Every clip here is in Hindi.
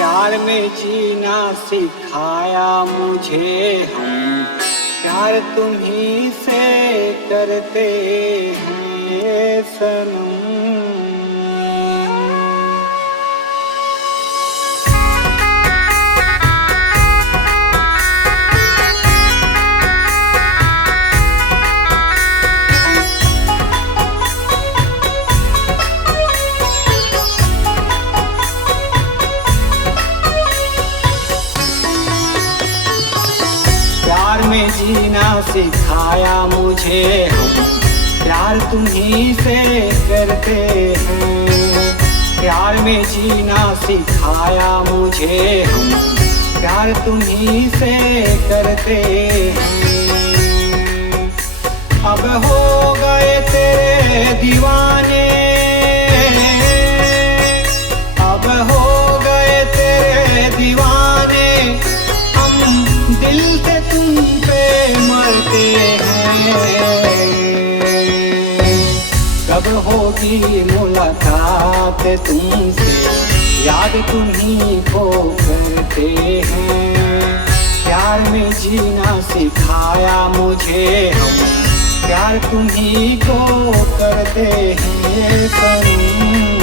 प्यार में जीना सिखाया मुझे हम, प्यार तुम्ही से करते हैं सनम। प्यार में जीना सिखाया मुझे हम, प्यार तुम्ही से करते हैं। प्यार में जीना सिखाया मुझे हम, प्यार तुम्ही से करते हैं। अब हो गए तेरे दीवाने, अब हो गए तेरे दीवाने, हम दिल से तुम पे मरते हैं। कब होगी मुलाकात तुमसे, याद तुम्ही को करते हैं। प्यार में जीना सिखाया मुझे हम, प्यार तुम्ही को करते हैं सनम।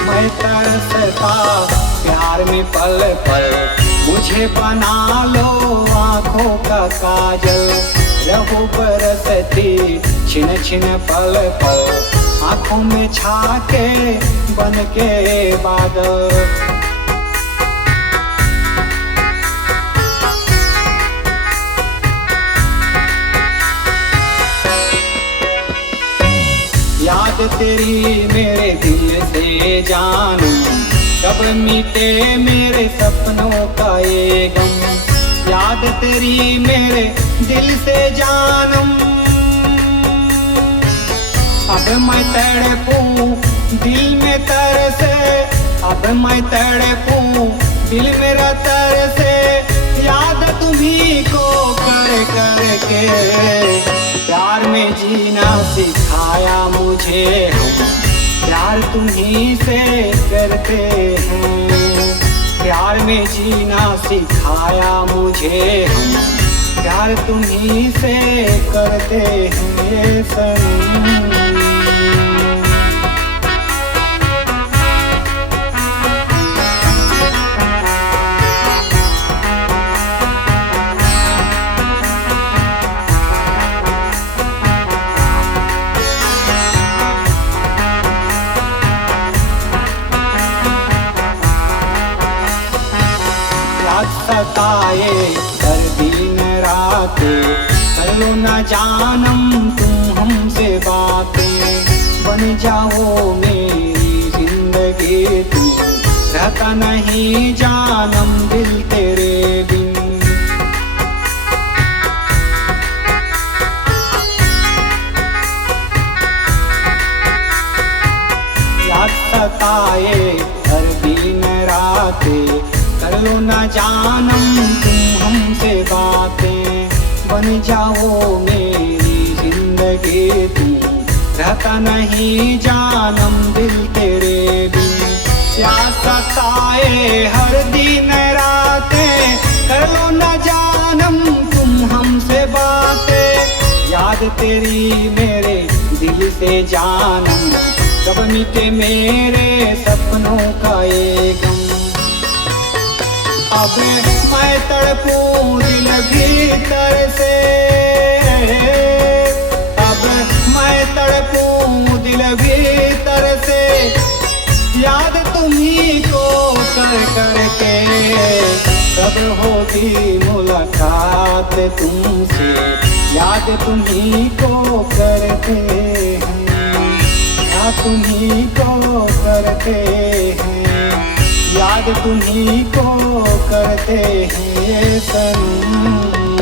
मैं तरसता प्यार में पल पल, मुझे बना लो आँखों का काजल। रहो बरसती छिन छिन पल पल, आँखों में छाके बन के बादल। याद तेरी मेरे दिल से जानम, कब मिटे मेरे सपनों का ये गम। याद तेरी मेरे दिल से जानम, अब मैं तड़पूं दिल में तरसे, अब मैं तड़पूं दिल मेरा तरसे। याद तुम्ही को कर कर के, प्यार में जीना सिखाया मुझे हम, प्यार तुम्ही से करते हैं। प्यार में जीना सिखाया मुझे हम, प्यार तुम्ही से करते हैं सनम। सताए हर दिन रातें, कर लो न जानम तुम हमसे बातें। बन जाओ मेरी जिंदगी तुम, रहता नहीं जानम दिल तेरे बिन। याद सताए हर दिन रातें, कर लो न जानम तुम हमसे बातें। बन जाओ मेरी जिंदगी तुम, रहता नहीं जानम दिल तेरे बिन। याद सताए हर दिन रातें, कर लो न जानम तुम हमसे बातें। याद तेरी मेरे दिल से जानम, कब मिटे मेरे सपनों का ये गम। अब मैं तड़पूं दिल भीतर से, अब मैं तड़पूं दिल भीतर से। याद तुम्ही को कर कर के, कब होगी मुलाकात तुमसे, याद तुम्ही को करते हैं, याद तुम्ही को करते हैं। याद याद तुम्ही को करते हैं सनम।